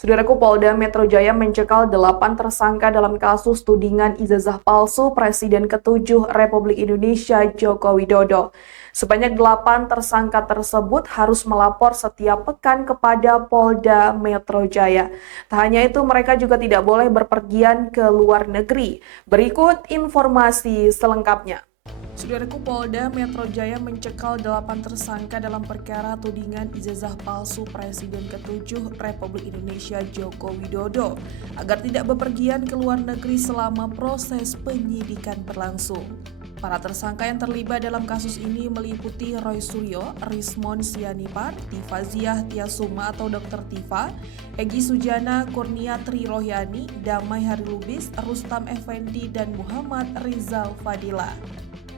Saudaraku, Polda Metro Jaya mencekal 8 tersangka dalam kasus tudingan ijazah palsu Presiden ke-7 Republik Indonesia Joko Widodo. Sebanyak 8 tersangka tersebut harus melapor setiap pekan kepada Polda Metro Jaya. Tak hanya itu, mereka juga tidak boleh berpergian ke luar negeri. Berikut informasi selengkapnya. Saudaraku, Polda Metro Jaya mencekal 8 tersangka dalam perkara tudingan ijazah palsu Presiden ke-7 Republik Indonesia Joko Widodo agar tidak bepergian ke luar negeri selama proses penyidikan berlangsung. Para tersangka yang terlibat dalam kasus ini meliputi Roy Suryo, Rismon Sianipar, Tifa Ziah Tiasuma atau Dr. Tifa, Egy Sujana, Kurnia Tri Rohyani, Damai Harilubis, Rustam Effendi, dan Muhammad Rizal Fadila.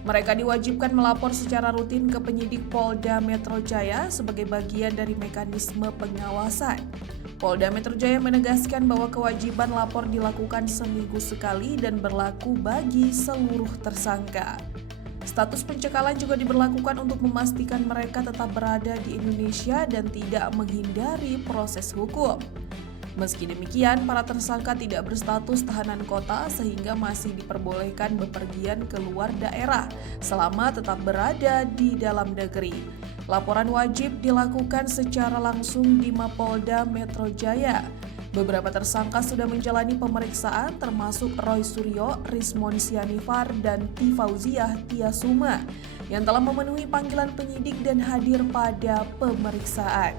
Mereka diwajibkan melapor secara rutin ke penyidik Polda Metro Jaya sebagai bagian dari mekanisme pengawasan. Polda Metro Jaya menegaskan bahwa kewajiban lapor dilakukan seminggu sekali dan berlaku bagi seluruh tersangka. Status pencekalan juga diberlakukan untuk memastikan mereka tetap berada di Indonesia dan tidak menghindari proses hukum. Meski demikian, para tersangka tidak berstatus tahanan kota sehingga masih diperbolehkan bepergian ke luar daerah selama tetap berada di dalam negeri. Laporan wajib dilakukan secara langsung di Mapolda Metro Jaya. Beberapa tersangka sudah menjalani pemeriksaan termasuk Roy Suryo, Rismon Sianipar, dan Tifauziah Tiasuma yang telah memenuhi panggilan penyidik dan hadir pada pemeriksaan.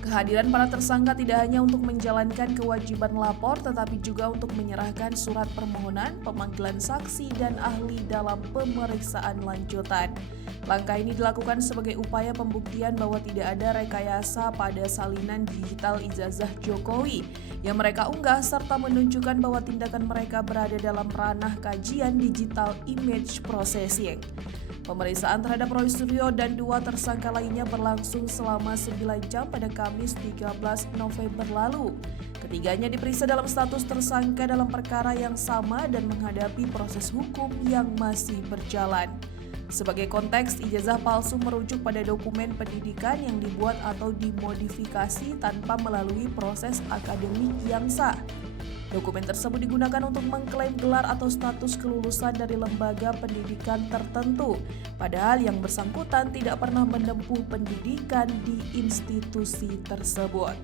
Kehadiran para tersangka tidak hanya untuk menjalankan kewajiban lapor, tetapi juga untuk menyerahkan surat permohonan, pemanggilan saksi, dan ahli dalam pemeriksaan lanjutan. Langkah ini dilakukan sebagai upaya pembuktian bahwa tidak ada rekayasa pada salinan digital ijazah Jokowi yang mereka unggah, serta menunjukkan bahwa tindakan mereka berada dalam ranah kajian digital image processing. Pemeriksaan terhadap Roy Suryo dan 2 tersangka lainnya berlangsung selama 9 jam pada Kamis 13 November lalu. Ketiganya diperiksa dalam status tersangka dalam perkara yang sama dan menghadapi proses hukum yang masih berjalan. Sebagai konteks, ijazah palsu merujuk pada dokumen pendidikan yang dibuat atau dimodifikasi tanpa melalui proses akademik yang sah. Dokumen tersebut digunakan untuk mengklaim gelar atau status kelulusan dari lembaga pendidikan tertentu, padahal yang bersangkutan tidak pernah menempuh pendidikan di institusi tersebut.